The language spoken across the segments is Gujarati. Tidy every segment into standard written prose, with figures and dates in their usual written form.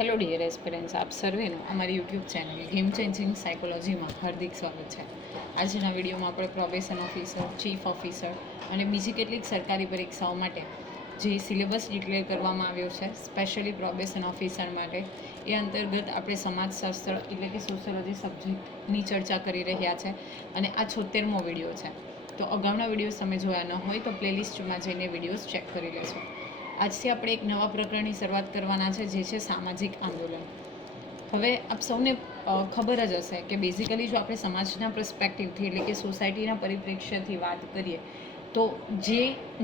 હેલો ડિયર એસ્પિરન્ટ્સ, આપ સર્વેનું અમારી યુટ્યુબ ચેનલ ગેમ ચેન્જિંગ સાયકોલોજીમાં હાર્દિક સ્વાગત છે. આજના વિડીયોમાં આપણે પ્રોબેશન ઓફિસર, ચીફ ઓફિસર અને બીજી કેટલીક સરકારી પરીક્ષાઓ માટે જે સિલેબસ ડિક્લેર કરવામાં આવ્યો છે સ્પેશિયલી પ્રોબેશન ઓફિસર માટે, એ અંતર્ગત આપણે સમાજશાસ્ત્ર એટલે કે સોશિયોલોજી સબ્જેક્ટની ચર્ચા કરી રહ્યા છે અને આ 76મો વિડીયો છે. તો અગાઉના વિડીયોઝ તમે જોયા ન હોય તો પ્લેલિસ્ટમાં જઈને વિડીયોઝ ચેક કરી લેશો. આજથી આપણે એક નવા પ્રકરણની શરૂઆત કરવાના છે, જે છે સામાજિક આંદોલન. હવે આપ સૌને ખબર જ હશે કે બેઝિકલી જો આપણે સમાજના પર્સપેક્ટિવથી એટલે કે સોસાયટીના પરિપ્રેક્ષ્યથી વાત કરીએ તો જે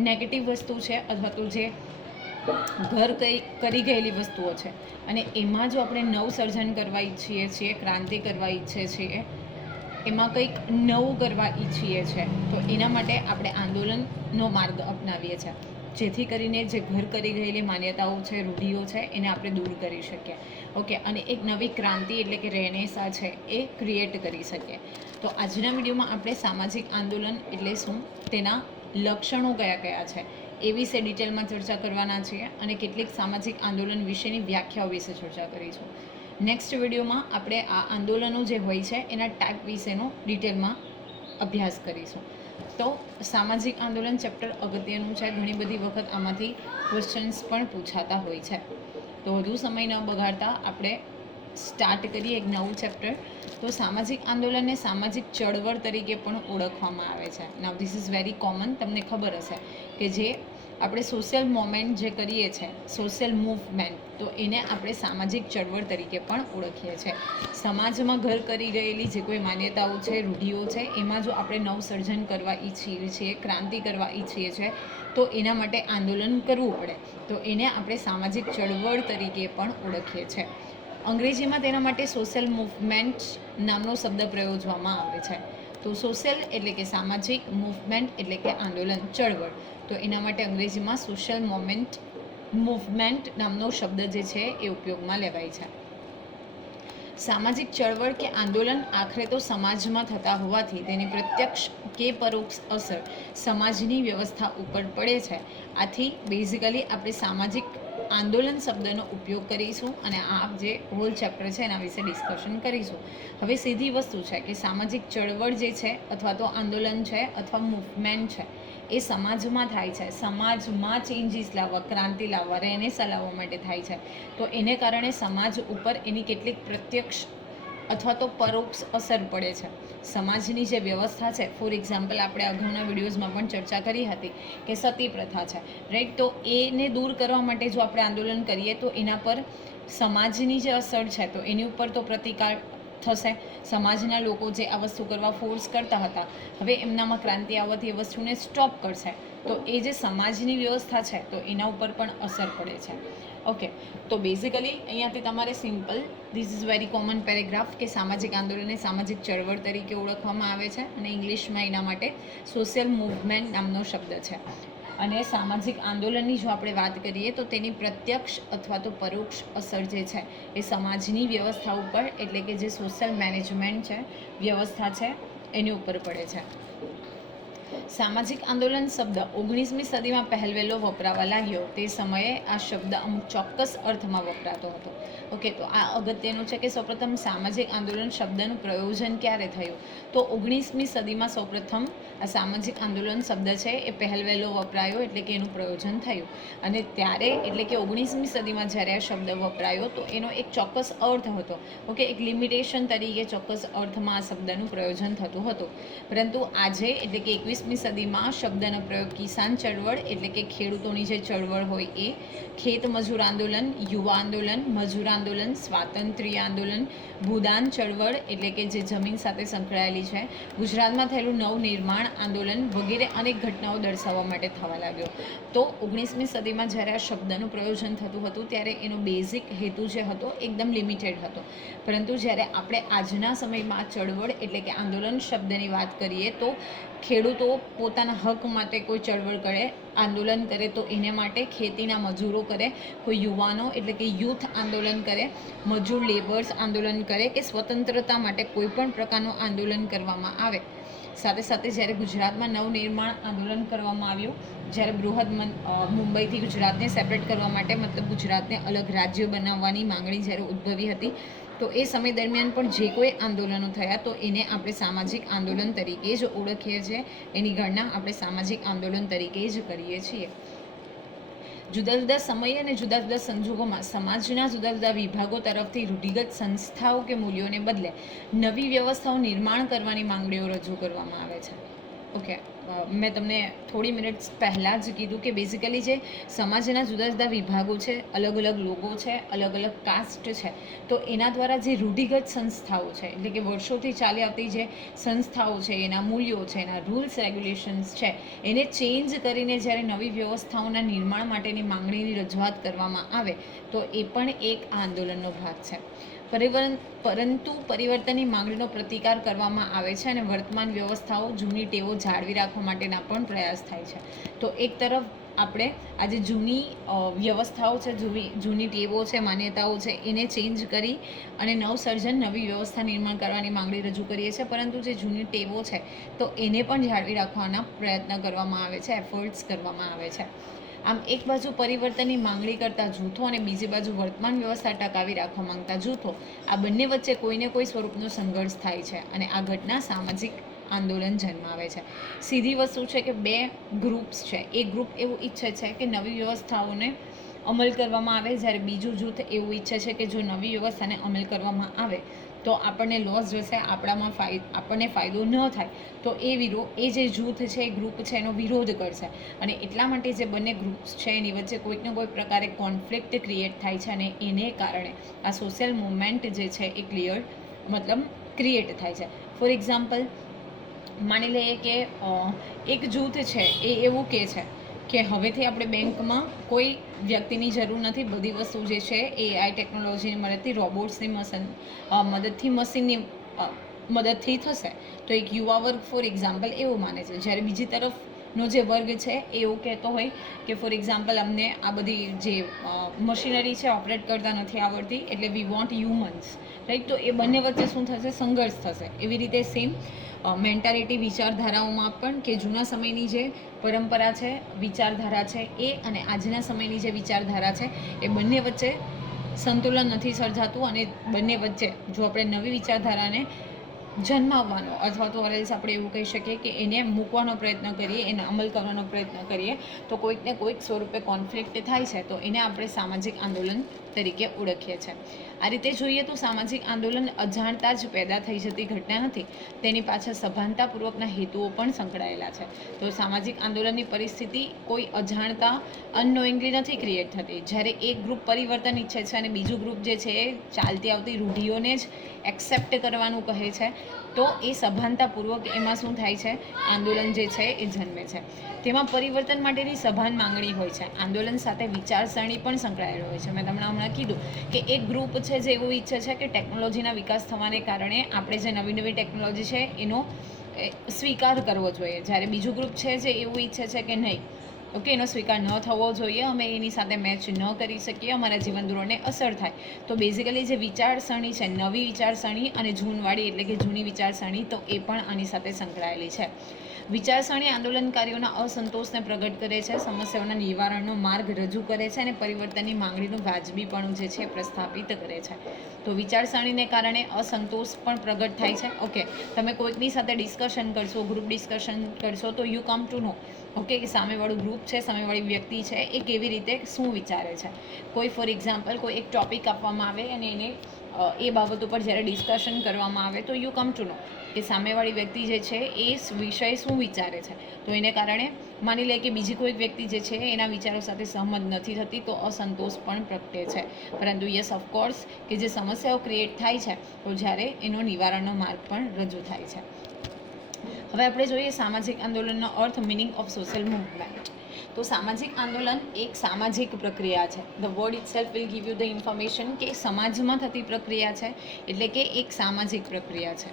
નેગેટિવ વસ્તુ છે અથવા તો જે કરી ગયેલી વસ્તુઓ છે અને એમાં જો આપણે નવસર્જન કરવા ઈચ્છીએ છીએ, ક્રાંતિ કરવા ઈચ્છીએ છીએ, એમાં કંઈક નવું કરવા ઈચ્છીએ છીએ તો એના માટે આપણે આંદોલનનો માર્ગ અપનાવીએ છીએ, જેથી કરીને જે કરી ગયેલી માન્યતાઓ છે, રૂઢિઓ છે, એને આપણે દૂર કરી શકીએ. ઓકે, અને એક નવી ક્રાંતિ એટલે કે રેનેસા છે એ ક્રિએટ કરી શકીએ. તો આજના વિડીયોમાં આપણે સામાજિક આંદોલન એટલે શું, તેના લક્ષણો કયા કયા છે એ વિશે ડિટેલમાં ચર્ચા કરવાના છીએ અને કેટલીક સામાજિક આંદોલન વિશેની વ્યાખ્યાઓ વિશે ચર્ચા કરીશું. નેક્સ્ટ વિડીયોમાં આપણે આ આંદોલનો જે હોય છે એના ટાઈપ વિશેનો ડિટેલમાં અભ્યાસ કરીશું. તો સામાજિક આંદોલન ચેપ્ટર અગત્યનું છે, ઘણી બધી વખત આમાંથી ક્વેશ્ચન્સ પણ પૂછાતા હોય છે. તો વધુ સમય ન બગાડતા આપણે સ્ટાર્ટ કરીએ એક નવું ચેપ્ટર. તો સામાજિક આંદોલનને સામાજિક ચળવળ તરીકે પણ ઓળખવામાં આવે છે. નાવ ધીસ ઇઝ વેરી કોમન, તમને ખબર હશે કે જે આપણે સોશિયલ મોમેન્ટ જે કરીએ છીએ, સોશિયલ મૂવમેન્ટ, તો એને આપણે સામાજિક ચળવળ તરીકે પણ ઓળખીએ છીએ. સમાજમાં કરી ગયેલી જે કોઈ માન્યતાઓ છે, રૂઢિઓ છે, એમાં જો આપણે નવસર્જન કરવા ઈચ્છીએ છીએ, ક્રાંતિ કરવા ઈચ્છીએ છીએ તો એના માટે આંદોલન કરવું પડે, તો એને આપણે સામાજિક ચળવળ તરીકે પણ ઓળખીએ છીએ. અંગ્રેજીમાં તેના માટે સોશિયલ મૂવમેન્ટ નામનો શબ્દ પ્રયોજવામાં આવે છે. તો સોશિયલ એટલે કે સામાજિક, મૂવમેન્ટ એટલે કે આંદોલન, ચળવળ, તો એના માટે અંગ્રેજીમાં સોશિયલ મૂવમેન્ટ નામનો શબ્દ જે છે એ ઉપયોગમાં લેવાય છે. સામાજિક ચળવળ કે આંદોલન આખરે તો સમાજમાં થતા હોવાથી તેની પ્રત્યક્ષ કે પરોક્ષ અસર સમાજની વ્યવસ્થા ઉપર પડે છે. આથી બેઝિકલી આપણે સામાજિક આંદોલન શબ્દનો ઉપયોગ કરીશું અને આ જે હોલ ચેપ્ટર છે એના વિશે ડિસ્કશન કરીશું. હવે સીધી વસ્તુ છે કે સામાજિક ચળવળ જે છે અથવા તો આંદોલન છે અથવા મૂવમેન્ટ છે એ સમાજમાં થાય છે, સમાજમાં ચેન્જીસ લાવવા, ક્રાંતિ લાવવા, રેનેસા લાવવા માટે થાય છે. તો એને કારણે સમાજ ઉપર એની કેટલીક પ્રત્યક્ષ અથવા તો પરોક્ષ અસર પડે છે. સમાજની જે વ્યવસ્થા છે, ફોર એક્ઝામ્પલ આપણે અગાઉના વિડીયોઝમાં પણ ચર્ચા કરી હતી કે સતી પ્રથા છે, રાઈટ, તો એને દૂર કરવા માટે જો આપણે આંદોલન કરીએ તો એના પર સમાજની જે અસર છે તો એની ઉપર તો પ્રતિકાર થશે. સમાજના લોકો જે આ વસ્તુ કરવા ફોર્સ કરતા હતા, હવે એમનામાં ક્રાંતિ આવવાથી એ વસ્તુને સ્ટોપ કરશે, તો એ જે સમાજની વ્યવસ્થા છે તો એના ઉપર પણ અસર પડે છે. ઓકે, તો બેઝિકલી અહીંયાથી તમારે simple, this is very common paragraph કે સામાજિક આંદોલનને સામાજિક ચળવળ તરીકે ઓળખવામાં આવે છે અને ઇંગ્લિશમાં એના માટે સોશિયલ મૂવમેન્ટ નામનો શબ્દ છે. અને સામાજિક આંદોલનની જો આપણે વાત કરીએ તો તેની પ્રત્યક્ષ અથવા તો પરોક્ષ અસર જે છે એ સમાજની વ્યવસ્થા ઉપર એટલે કે જે સોશિયલ મેનેજમેન્ટ છે, વ્યવસ્થા છે, એની ઉપર પડે છે. સામાજિક આંદોલન શબ્દ 19મી સદીમાં પહેલવેલો વપરાવા લાગ્યો તે સમયે આ શબ્દ અમુક ચોક્કસ અર્થમાં વપરાતો હતો. ઓકે, તો આ અગત્યનું છે કે સૌપ્રથમ સામાજિક આંદોલન શબ્દનું પ્રયોજન ક્યારે થયું, તો 19મી સદીમાં સૌપ્રથમ આ સામાજિક આંદોલન શબ્દ છે એ પહેલવેલો વપરાયો એટલે કે એનું પ્રયોજન થયું. અને ત્યારે એટલે કે 19મી સદીમાં જ્યારે આ શબ્દ વપરાયો તો એનો એક ચોક્કસ અર્થ હતો. ઓકે, એક લિમિટેશન તરીકે ચોક્કસ અર્થમાં આ શબ્દનું પ્રયોજન થતું હતું. પરંતુ આજે એટલે કે 21મી સદીમાં શબ્દનો પ્રયોગ કિસાન ચળવળ એટલે કે ખેડૂતોની જે ચળવળ હોય એ, ખેત મજૂર આંદોલન, યુવા આંદોલન, મજૂર આંદોલન, સ્વાતંત્ર્ય આંદોલન, ભૂદાન ચળવળ એટલે કે જે જમીન સાથે સંકળાયેલી છે, ગુજરાતમાં થયેલું નવનિર્માણ આંદોલન વગેરે અનેક ઘટનાઓ દર્શાવવા માટે થવા લાગ્યો. તો 19મી સદીમાં જ્યારે આ શબ્દનું પ્રયોજન થતું હતું ત્યારે એનો બેઝિક હેતુ જે હતો એકદમ લિમિટેડ હતો. પરંતુ જ્યારે આપણે આજના સમયમાં આ ચળવળ એટલે કે આંદોલન શબ્દની વાત કરીએ તો ખેડૂતો પોતાના હક માટે કોઈ ચળવળ કરે, આંદોલન કરે તો એને માટે ખેતીના મજૂરો કરે, કોઈ યુવાનો એટલે કે યુથ આંદોલન કરે, મજૂર લેબર્સ આંદોલન કરે કે સ્વતંત્રતા માટે કોઈ પણ પ્રકારનું આંદોલન કરવામાં આવે સાથે સાથે જ્યારે ગુજરાતમાં નવનિર્માણ આંદોલન કરવામાં આવ્યું, જ્યારે મુંબઈથી ગુજરાતને સેપરેટ કરવા માટે, મતલબ ગુજરાતને અલગ રાજ્ય બનાવવાની માંગણી જ્યારે ઉદ્ભવી હતી, તો એ સમય દરમિયાન પણ જે કોઈ આંદોલનો થયા તો એને આપણે સામાજિક આંદોલન તરીકે જ ઓળખીએ છીએ. એની ગણના આપણે સામાજિક આંદોલન તરીકે જ કરીએ છીએ. જુદા જુદા સમયે અને જુદા જુદા સંજોગોમાં સમાજના જુદા જુદા વિભાગો તરફથી રૂઢિગત સંસ્થાઓ કે મૂલ્યોને બદલે નવી વ્યવસ્થાઓ નિર્માણ કરવાની માંગણીઓ રજૂ કરવામાં આવે છે. ઓકે, મેં તમને થોડી મિનિટ્સ પહેલાં જ કીધું કે બેઝિકલી જે સમાજના જુદા જુદા વિભાગો છે, અલગ અલગ લોકો છે, અલગ અલગ કાસ્ટ છે, તો એના દ્વારા જે રૂઢિગત સંસ્થાઓ છે, એટલે કે વર્ષોથી ચાલી આવતી જે સંસ્થાઓ છે, એના મૂલ્યો છે, એના રૂલ્સ રેગ્યુલેશન્સ છે, એને ચેન્જ કરીને જ્યારે નવી વ્યવસ્થાઓના નિર્માણ માટેની માંગણીની રજૂઆત કરવામાં આવે તો એ પણ એક આંદોલનનો ભાગ છે. પરંતુ પરિવર્તનની માંગણીનો પ્રતિકાર કરવામાં આવે છે અને વર્તમાન વ્યવસ્થાઓ, જૂની ટેવો જાળવી રાખવા માટેના પણ પ્રયાસ થાય છે. તો એક તરફ આપણે આજે જૂની વ્યવસ્થાઓ છે, જૂની ટેવો છે, માન્યતાઓ છે, એને ચેન્જ કરી અને નવસર્જન, નવી વ્યવસ્થા નિર્માણ કરવાની માંગણી રજૂ કરીએ છીએ, પરંતુ જે જૂની ટેવો છે તો એને પણ જાળવી રાખવાના પ્રયત્ન કરવામાં આવે છે, એફર્ટ્સ કરવામાં આવે છે. આમ એક બાજુ પરિવર્તનની માંગણી કરતા જૂથો અને બીજી બાજુ વર્તમાન વ્યવસ્થા ટકાવી રાખવા માંગતા જૂથો, આ બંને વચ્ચે કોઈને કોઈ સ્વરૂપનો સંઘર્ષ થાય છે અને આ ઘટના સામાજિક આંદોલન જન્માવે છે. સીધી વસ્તુ છે કે બે ગ્રુપ્સ છે, એક ગ્રુપ એવું ઈચ્છે છે કે નવી વ્યવસ્થાઓને અમલ કરવામાં આવે, જ્યારે બીજું જૂથ એવું ઈચ્છે છે કે જો નવી વ્યવસ્થાને અમલ કરવામાં આવે તો આપણને લોસ જશે, આપણને ફાયદો ન થાય, તો એ જે જૂથ છે, એ ગ્રુપ છે, એનો વિરોધ કરશે. અને એટલા માટે જે બંને ગ્રુપ્સ છે એની વચ્ચે કોઈક ને કોઈ પ્રકારે કોન્ફ્લિક્ટ ક્રિએટ થાય છે અને એને કારણે આ સોશિયલ મુવમેન્ટ જે છે એ ક્રિએટ થાય છે. ફોર એક્ઝામ્પલ, માની લઈએ કે એક જૂથ છે એ એવું કહે છે કે હવેથી આપણે બેંકમાં કોઈ વ્યક્તિની જરૂર નથી, બધી વસ્તુ જે છે એ AI ટેકનોલોજીની મદદથી, રોબોટ્સની મદદથી, મશીનની મદદથી થશે. તો એક યુવા વર્ગ ફોર એક્ઝામ્પલ એવું માને છે, જ્યારે બીજી તરફનો જે વર્ગ છે એ એવું કહેતો હોય કે ફોર એક્ઝામ્પલ અમને આ બધી જે મશીનરી છે ઓપરેટ કરતા નથી આવડતી, એટલે વી વોન્ટ હ્યુમન્સ, રાઈટ. તો એ બંને વચ્ચે શું થશે? સંઘર્ષ થશે. એવી રીતે સેમ મેન્ટાલિટી, વિચારધારાઓમાં પણ કે જૂના સમયની જે પરંપરા છે, વિચારધારા છે, એ અને આજના સમયની જે વિચારધારા છે એ બંને વચ્ચે સંતુલન નથી સર્જાતું અને બંને વચ્ચે જો આપણે નવી વિચારધારાને જન્માવવાનો અથવા તો ઓરેલ્સ આપણે એવું કહી શકીએ કે એને મૂકવાનો પ્રયત્ન કરીએ, એને અમલ કરવાનો પ્રયત્ન કરીએ તો કોઈક ને કોઈક સ્વરૂપે કોન્ફ્લિક્ટ થાય છે, તો એને આપણે સામાજિક આંદોલન તરીકે ઓળખીએ છીએ. આ રીતે જોઈએ તો સામાજિક આંદોલન અજાણતા જ પેદા થઈ જતી ઘટના નથી, તેની પાછળ સભાનતાપૂર્વકના હેતુઓ પણ સંકળાયેલા છે. તો સામાજિક આંદોલનની પરિસ્થિતિ કોઈ અજાણતા, અનનોઈંગલી નથી ક્રિએટ થતી. જ્યારે એક ગ્રુપ પરિવર્તન ઈચ્છે છે અને બીજું ગ્રુપ જે છે એ ચાલતી આવતી રૂઢિઓને જ એક્સેપ્ટ કરવાનું કહે છે, તો એ સભાનતાપૂર્વક એમાં શું થાય છે? આંદોલન જે છે એ જન્મે છે. તેમાં પરિવર્તન માટેની સભાન માંગણી હોય છે. આંદોલન સાથે વિચારસરણી પણ સંકળાયેલી હોય છે. મેં તમને હમણાં કીધું કે એક ગ્રુપ છે જે એવું ઈચ્છે છે કે ટેકનોલોજીના વિકાસ થવાને કારણે આપણે જે નવી નવી ટેકનોલોજી છે એનો સ્વીકાર કરવો જોઈએ, જ્યારે બીજું ગ્રુપ છે જે એવું ઈચ્છે છે કે નહીં, ઓકે, એનો સ્વીકાર ન થવો જોઈએ, અમે એની સાથે મેચ ન કરી શકીએ, અમારા જીવન ધોરણને અસર થાય. તો બેઝિકલી જે વિચારસરણી છે, નવી વિચારસરણી અને જૂનવાળી એટલે કે જૂની વિચારસરણી, તો એ પણ આની સાથે સંકળાયેલી છે. વિચારસરણી આંદોલનકારીઓના અસંતોષને પ્રગટ કરે છે, સમસ્યાઓના નિવારણનો માર્ગ રજૂ કરે છે અને પરિવર્તનની માંગણીનું વાજબીપણું જે છે પ્રસ્થાપિત કરે છે. તો વિચારસરણીને કારણે અસંતોષ પણ પ્રગટ થાય છે. ઓકે, તમે કોઈકની સાથે ડિસ્કશન કરશો, ગ્રુપ ડિસ્કશન કરશો, તો you come to know okay કે સામેવાળું ગ્રુપ છે, સામેવાળી વ્યક્તિ છે એ કેવી રીતે શું વિચારે છે. કોઈ ફોર એક્ઝામ્પલ કોઈ એક ટોપિક આપવામાં આવે અને એને એ બાબત ઉપર જ્યારે ડિસ્કશન કરવામાં આવે તો યુ કમ ટુ નો કે સામેવાળી વ્યક્તિ જે છે એ વિષય શું વિચારે છે. તો એને કારણે માની લે કે બીજી કોઈક વ્યક્તિ જે છે એના વિચારો સાથે સહમત નથી થતી, તો અસંતોષ પણ પ્રગટે છે. પરંતુ યસ, ઓફકોર્સ કે જે સમસ્યાઓ ક્રિએટ થાય છે તો જ્યારે એનો નિવારણનો માર્ગ પણ રજૂ થાય છે. હવે આપણે જોઈએ સામાજિક આંદોલનનો અર્થ, મિનિંગ ઓફ સોશિયલ મૂવમેન્ટ. તો સામાજિક આંદોલન એક સામાજિક પ્રક્રિયા છે. The word itself will give you the information કે સમાજમાં થતી પ્રક્રિયા છે, એટલે કે એક સામાજિક પ્રક્રિયા છે.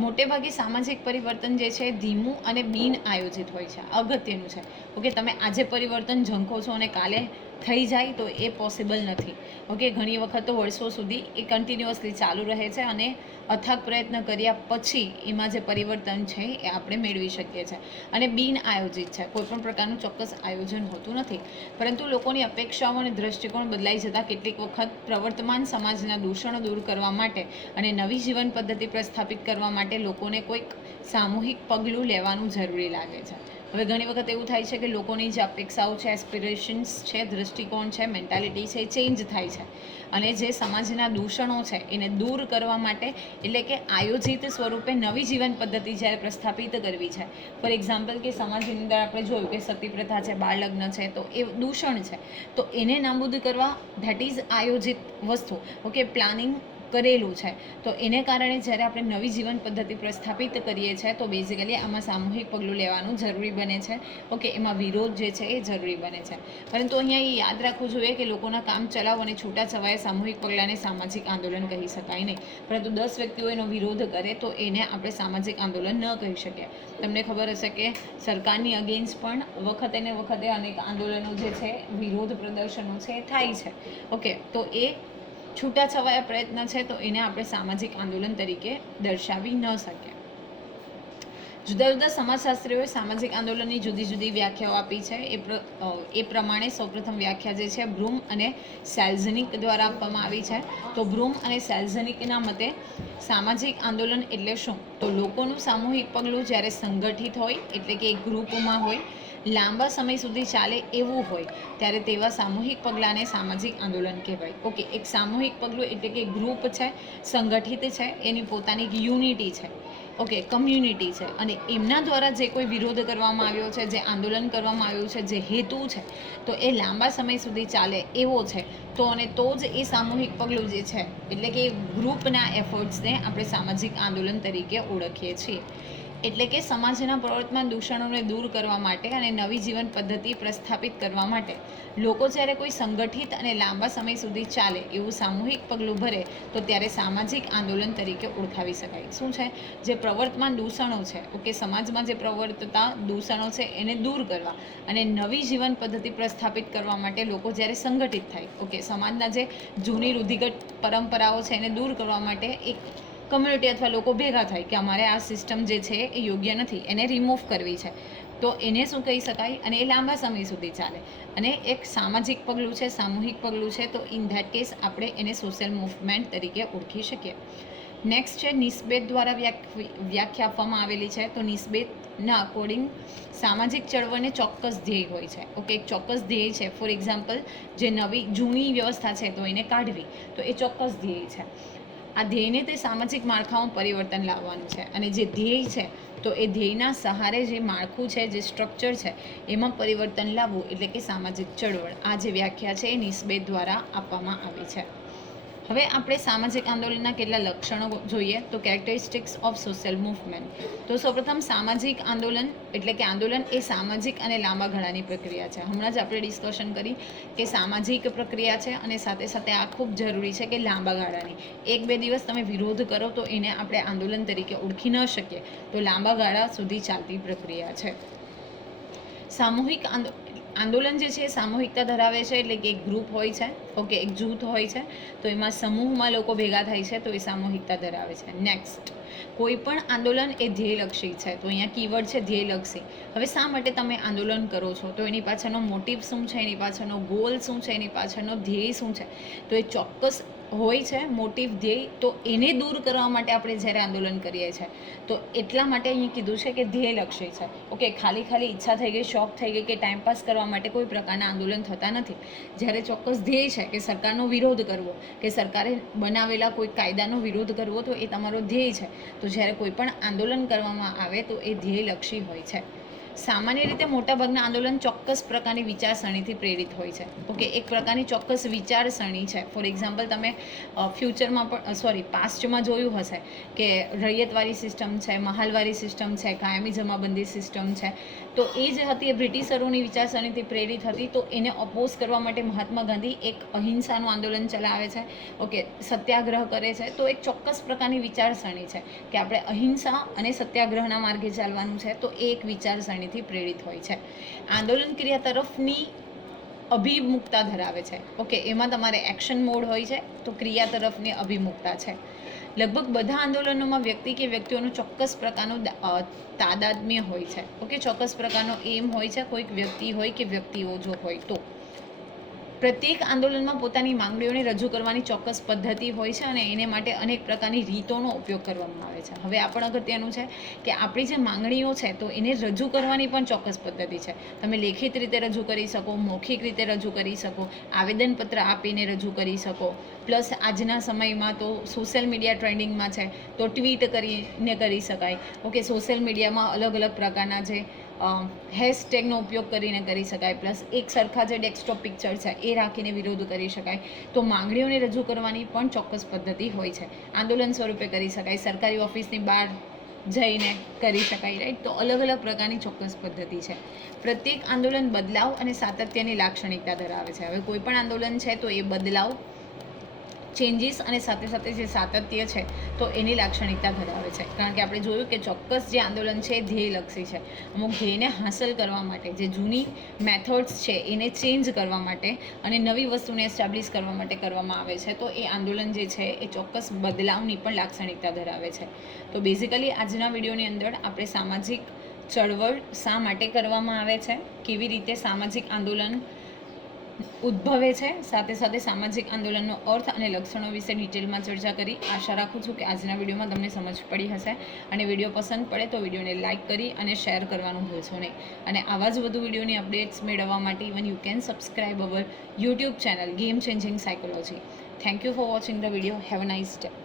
મોટેભાગે સામાજિક પરિવર્તન જે છે ધીમું અને બિન આયોજિત હોય છે, અગત્યનું છે. ઓકે, તમે આજે પરિવર્તન ઝંખો છો અને કાલે થઈ જાય તો એ પોસિબલ નથી. ઓકે, ઘણી વખત તો વર્ષો સુધી એ કન્ટિન્યુઅસલી ચાલુ રહે છે અને અથાગ પ્રયત્ન કર્યા પછી એમાં જે પરિવર્તન છે એ આપણે મેળવી શકીએ છીએ. અને બિન આયોજિત છે, કોઈપણ પ્રકારનું ચોક્કસ આયોજન હોતું નથી, પરંતુ લોકોની અપેક્ષાઓ અને દૃષ્ટિકોણ બદલાઈ જતાં કેટલીક વખત પ્રવર્તમાન સમાજના દૂષણો દૂર કરવા માટે અને નવી જીવન પદ્ધતિ પ્રસ્થાપિત કરવા માટે લોકોને કોઈક સામૂહિક પગલું લેવાનું જરૂરી લાગે છે. હવે ઘણી વખત એવું થાય છે કે લોકોની જે અપેક્ષાઓ છે, એસ્પિરેશન્સ છે, દૃષ્ટિકોણ છે, મેન્ટાલિટી છે, એ ચેન્જ થાય છે અને જે સમાજના દૂષણો છે એને દૂર કરવા માટે, એટલે કે આયોજિત સ્વરૂપે નવી જીવન પદ્ધતિ જ્યારે પ્રસ્થાપિત કરવી છે. ફોર એક્ઝામ્પલ કે સમાજની અંદર આપણે જોયું કે સતી પ્રથા છે, બાળ લગ્ન છે, તો એ દૂષણ છે, તો એને નાબૂદ કરવા ધેટ ઇઝ આયોજિત વસ્તુ. ઓકે, પ્લાનિંગ કરેલું છે. તો એને કારણે જ્યારે આપણે નવી જીવન પદ્ધતિ પ્રસ્થાપિત કરીએ છીએ તો બેઝિકલી આમાં સામૂહિક પગલું લેવાનું જરૂરી બને છે. ઓકે, એમાં વિરોધ જે છે એ જરૂરી બને છે. પરંતુ અહીંયા એ યાદ રાખવું જોઈએ કે લોકોના કામ ચલાવ અને છૂટાછવાયા સામૂહિક પગલાંને સામાજિક આંદોલન કહી શકાય નહીં, પરંતુ 10 વ્યક્તિઓ એનો વિરોધ કરે તો એને આપણે સામાજિક આંદોલન ન કહી શકીએ. તમને ખબર હશે કે સરકારની અગેન્સ્ટ પણ વખતે ને વખતે અનેક આંદોલનો જે છે, વિરોધ પ્રદર્શનો છે એ થાય છે. ઓકે, તો એ છૂટાછવાયા પ્રયત્ન છે, તો એને આપણે સામાજિક આંદોલન તરીકે દર્શાવી ન શકીએ. જુદા જુદા સમાજશાસ્ત્રીઓએ સામાજિક આંદોલનની જુદી જુદી વ્યાખ્યાઓ આપી છે. એ પ્રમાણે સૌપ્રથમ વ્યાખ્યા જે છે બ્રૂમ અને સેલ્ઝનિક દ્વારા આપવામાં આવી છે. તો બ્રૂમ અને સેલ્ઝનિકના મતે સામાજિક આંદોલન એટલે શું? તો લોકોનું સામૂહિક પગલું જ્યારે સંગઠિત હોય, એટલે કે એક ગ્રુપમાં હોય, લાંબા સમય સુધી ચાલે એવું હોય, ત્યારે તેવા સામૂહિક પગલાંને સામાજિક આંદોલન કહેવાય. ઓકે, એક સામૂહિક પગલું એટલે કે ગ્રુપ છે, સંગઠિત છે, એની પોતાની એક યુનિટી છે, ઓકે, કમ્યુનિટી છે, અને એમના દ્વારા જે કોઈ વિરોધ કરવામાં આવ્યો છે, જે આંદોલન કરવામાં આવ્યું છે, જે હેતુ છે, તો એ લાંબા સમય સુધી ચાલે એવો છે, તો અને તો જ એ સામૂહિક પગલું જે છે, એટલે કે ગ્રુપના એફર્ટ્સને આપણે સામાજિક આંદોલન તરીકે ઓળખીએ છીએ. એટલે કે સમાજના પ્રવર્તમાન દૂષણોને દૂર કરવા માટે અને નવી જીવન પદ્ધતિ પ્રસ્થાપિત કરવા માટે લોકો જ્યારે કોઈ સંગઠિત અને લાંબા સમય સુધી ચાલે એવું સામૂહિક પગલું ભરે તો ત્યારે સામાજિક આંદોલન તરીકે ઓળખાવી શકાય. શું છે? જે પ્રવર્તમાન દૂષણો છે, ઓકે, સમાજમાં જે પ્રવર્તતા દૂષણો છે એને દૂર કરવા અને નવી જીવન પદ્ધતિ પ્રસ્થાપિત કરવા માટે લોકો જ્યારે સંગઠિત થાય, ઓકે, સમાજના જે જૂની રૂઢિગત પરંપરાઓ છે એને દૂર કરવા માટે એક કમ્યુનિટી અથવા લોકો ભેગા થાય કે અમારે આ સિસ્ટમ જે છે એ યોગ્ય નથી, એને રિમૂવ કરવી છે, તો એને શું કહી શકાય? અને એ લાંબા સમય સુધી ચાલે અને એક સામાજિક પગલું છે, સામૂહિક પગલું છે, તો ઇન ધેટ કેસ આપણે એને સોશિયલ મૂવમેન્ટ તરીકે ઓળખી શકીએ. નેક્સ્ટ છે નિસ્બેત દ્વારા વ્યાખ્યા આપવામાં આવેલી છે. તો નિસ્બેતના અકોર્ડિંગ સામાજિક ચળવળને ચોક્કસ ધ્યેય હોય છે. ઓકે, એક ચોક્કસ ધ્યેય છે. ફોર એક્ઝામ્પલ, જે જૂની વ્યવસ્થા છે તો એને કાઢવી, તો એ ચોક્કસ ધ્યેય છે. આ ધ્યેયને તે સામાજિક માળખામાં પરિવર્તન લાવવાનું છે અને જે ધ્યેય છે તો એ ધ્યેયના સહારે જે માળખું છે, જે સ્ટ્રક્ચર છે, એમાં પરિવર્તન લાવવું એટલે કે સામાજિક ચળવળ. આ જે વ્યાખ્યા છે એ નિસ્બેત દ્વારા આપવામાં આવી છે. હવે આપણે સામાજિક આંદોલનના કેટલા લક્ષણો જોઈએ. તો કેરેક્ટરિસ્ટિક્સ ઓફ સોશિયલ મૂવમેન્ટ. તો સૌપ્રથમ સામાજિક આંદોલન એટલે કે આંદોલન એ સામાજિક અને લાંબા ગાળાની પ્રક્રિયા છે. હમણાં જ આપણે ડિસ્કશન કરી કે સામાજિક પ્રક્રિયા છે અને સાથે સાથે આ ખૂબ જરૂરી છે કે લાંબા ગાળાની. 1-2 દિવસ તમે વિરોધ કરો તો એને આપણે આંદોલન તરીકે ઓળખી ન શકીએ, તો લાંબા ગાળા સુધી ચાલતી પ્રક્રિયા છે. સામૂહિક આંદોલન જે છે એ સામૂહિકતા ધરાવે છે, એટલે કે એક ગ્રુપ હોય છે, ઓકે, એક જૂથ હોય છે, તો એમાં સમૂહમાં લોકો ભેગા થાય છે, તો એ સામૂહિકતા ધરાવે છે. નેક્સ્ટ, કોઈ પણ આંદોલન એ ધ્યેયલક્ષી છે. તો અહીંયા કીવર્ડ છે ધ્યેયલક્ષી. હવે શા માટે તમે આંદોલન કરો છો? તો એની પાછળનો મોટિવ શું છે, એની પાછળનો ગોલ શું છે, એની પાછળનો ધ્યેય શું છે, તો એ ચોક્કસ હોય છે મોટિવ, ધ્યેય. તો એને દૂર કરવા માટે આપણે જ્યારે આંદોલન કરીએ છીએ, તો એટલા માટે અહીં કીધું છે કે ધ્યેયલક્ષી છે. ઓકે, ખાલી ઈચ્છા થઈ ગઈ, શોખ થઈ ગઈ કે ટાઈમપાસ કરવા માટે કોઈ પ્રકારના આંદોલન થતા નથી. જ્યારે ચોક્કસ ધ્યેય છે કે સરકારનો વિરોધ કરવો, કે સરકારે બનાવેલા કોઈ કાયદાનો વિરોધ કરવો, તો એ તમારો ધ્યેય છે. તો જ્યારે કોઈ પણ આંદોલન કરવામાં આવે તો એ ધ્યેયલક્ષી હોય છે. સામાન્ય રીતે મોટાભાગના આંદોલન ચોક્કસ પ્રકારની વિચારસરણીથી પ્રેરિત હોય છે. ઓકે, એક પ્રકારની ચોક્કસ વિચારસરણી છે. ફોર એક્ઝામ્પલ, તમે ફ્યુચરમાં પણ પાસ્ટમાં જોયું હશે કે રૈયતવાળી સિસ્ટમ છે, મહાલવાળી સિસ્ટમ છે, કાયમી જમાબંધી સિસ્ટમ છે, તો એ જે હતી એ બ્રિટિશરોની વિચારસરણીથી પ્રેરિત હતી. તો એને ઓપોઝ કરવા માટે મહાત્મા ગાંધી એક અહિંસાનું આંદોલન ચલાવે છે, ઓકે, સત્યાગ્રહ કરે છે. તો એક ચોક્કસ પ્રકારની વિચારસરણી છે કે આપણે અહિંસા અને સત્યાગ્રહના માર્ગે ચાલવાનું છે, તો એ એક વિચારસરણી થી પ્રેરિત હોય છે. આંદોલન ક્રિયા તરફની અભિમુખતા ધરાવે છે. ઓકે, એમાં તમારે એક્શન મોડ હોય છે, તો ક્રિયા તરફની અભિમુખતા છે. લગભગ બધા આંદોલનોમાં વ્યક્તિ કે વ્યક્તિઓનું ચોક્કસ પ્રકારનું તાદાત્મ્ય હોય છે. ઓકે, ચોક્કસ પ્રકારનો એમ હોય છે, કોઈક વ્યક્તિ હોય કે વ્યક્તિઓ જો હોય તો. પ્રત્યેક આંદોલનમાં પોતાની માંગણીઓને રજૂ કરવાની ચોક્કસ પદ્ધતિ હોય છે અને એને માટે અનેક પ્રકારની રીતોનો ઉપયોગ કરવામાં આવે છે. હવે આ પણ અગત્યનું છે કે આપણી જે માંગણીઓ છે તો એને રજૂ કરવાની પણ ચોક્કસ પદ્ધતિ છે. તમે લેખિત રીતે રજૂ કરી શકો, મૌખિક રીતે રજૂ કરી શકો, આવેદનપત્ર આપીને રજૂ કરી શકો, પ્લસ આજના સમયમાં તો સોશિયલ મીડિયા ટ્રેન્ડિંગમાં છે તો ટ્વીટ કરીને કરી શકાય. ઓકે, સોશિયલ મીડિયામાં અલગ અલગ પ્રકારના જે હેશટેગનો ઉપયોગ કરીને કરી શકાય, પ્લસ એક સરખા જે ડેસ્કટોપ પિક્ચર છે એ રાખીને વિરોધ કરી શકાય. તો માંગણીઓને રજૂ કરવાની પણ ચોક્કસ પદ્ધતિ હોય છે. આંદોલન સ્વરૂપે કરી શકાય, સરકારી ઓફિસની બહાર જઈને કરી શકાય, રાઈટ. તો અલગ અલગ પ્રકારની ચોક્કસ પદ્ધતિ છે. પ્રત્યેક આંદોલન બદલાવ અને સાતત્યની લાક્ષણિકતા ધરાવે છે. હવે કોઈ પણ આંદોલન છે તો એ બદલાવ, ચેન્જીસ અને સાથે સાથે જે સાતત્ય છે તો એની લાક્ષણિકતા ધરાવે છે. કારણ કે આપણે જોયું કે ચોક્કસ જે આંદોલન છે એ ધ્યેયલક્ષી છે. અમુક ધ્યેયને હાંસલ કરવા માટે જે જૂની મેથડ્સ છે એને ચેન્જ કરવા માટે અને નવી વસ્તુને એસ્ટાબ્લિશ કરવા માટે કરવામાં આવે છે. તો એ આંદોલન જે છે એ ચોક્કસ બદલાવની પણ લાક્ષણિકતા ધરાવે છે. તો બેઝિકલી આજના વિડીયોની અંદર આપણે સામાજિક ચળવળ શા માટે કરવામાં આવે છે, કેવી રીતે સામાજિક આંદોલન ઉદ્ભવે છે, સાથે સાથે સામાજિક આંદોલનનો અર્થ અને લક્ષણો વિશે ડિટેલમાં ચર્ચા કરી. આશા રાખું છું કે આજના વિડીયોમાં તમને સમજ પડી હશે અને વિડીયો પસંદ પડે તો વિડીયોને લાઇક કરી અને શેર કરવાનું ભૂલશો નહીં. અને આવા જ વધુ વિડીયોની અપડેટ્સ મેળવવા માટે even you can subscribe our YouTube channel game changing psychology. Thank you for watching the video. Have a nice day.